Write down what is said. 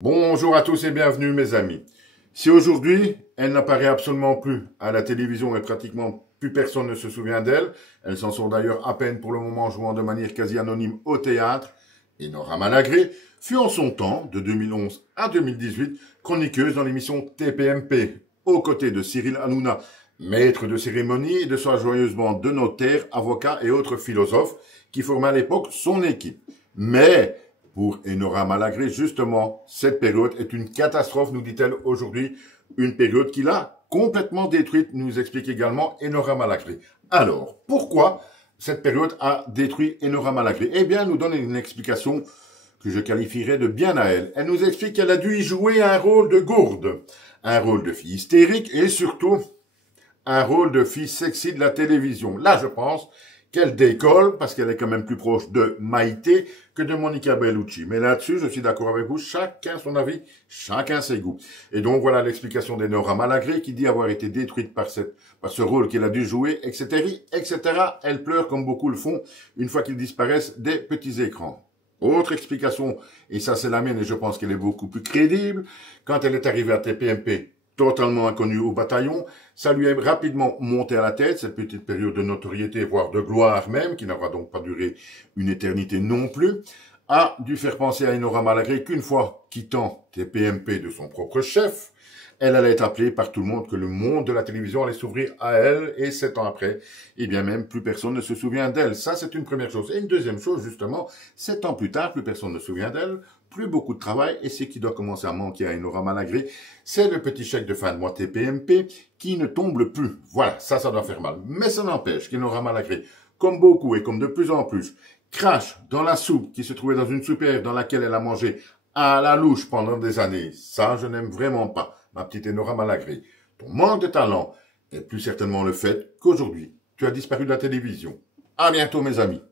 Bonjour à tous et bienvenue mes amis. Si aujourd'hui, elle n'apparaît absolument plus à la télévision et pratiquement plus personne ne se souvient d'elle, elle s'en sort d'ailleurs à peine pour le moment jouant de manière quasi anonyme au théâtre, Enora Malagré fut en son temps, de 2011 à 2018, chroniqueuse dans l'émission TPMP, aux côtés de Cyril Hanouna, maître de cérémonie et de sa joyeuse bande de notaires, avocats et autres philosophes qui formaient à l'époque son équipe. Mais pour Enora Malagré, justement, cette période est une catastrophe, nous dit-elle aujourd'hui, une période qui l'a complètement détruite, nous explique également Enora Malagré. Alors, pourquoi cette période a détruit Enora Malagré? Eh bien, elle nous donne une explication que je qualifierais de bien à elle. Elle nous explique qu'elle a dû y jouer un rôle de gourde, un rôle de fille hystérique et surtout un rôle de fille sexy de la télévision. Là, je pense qu'elle décolle parce qu'elle est quand même plus proche de Maïté que de Monica Bellucci. Mais là-dessus, je suis d'accord avec vous, chacun son avis, chacun ses goûts. Et donc voilà l'explication d'Enora Malagré qui dit avoir été détruite par ce rôle qu'elle a dû jouer, etc., etc. Elle pleure comme beaucoup le font une fois qu'ils disparaissent des petits écrans. Autre explication, et ça c'est la mienne et je pense qu'elle est beaucoup plus crédible, quand elle est arrivée à TPMP, totalement inconnue au bataillon, ça lui est rapidement monté à la tête, cette petite période de notoriété, voire de gloire même, qui n'aura donc pas duré une éternité non plus, a dû faire penser à Enora Malagré qu'une fois quittant TPMP de son propre chef, elle allait être appelée par tout le monde, que le monde de la télévision allait s'ouvrir à elle, et 7 ans après, eh bien même plus personne ne se souvient d'elle. Ça, c'est une première chose. Et une deuxième chose, justement, 7 ans plus tard, plus personne ne se souvient d'elle, plus beaucoup de travail, et ce qui doit commencer à manquer à Enora Malagré, c'est le petit chèque de fin de mois TPMP qui ne tombe plus. Voilà, ça doit faire mal. Mais ça n'empêche qu'Enora Malagré, comme beaucoup et comme de plus en plus, crache dans la soupe qui se trouvait dans une soupière dans laquelle elle a mangé à la louche pendant des années. Ça, je n'aime vraiment pas. Ma petite Enora Malagré, ton manque de talent est plus certainement le fait qu'aujourd'hui, tu as disparu de la télévision. À bientôt mes amis.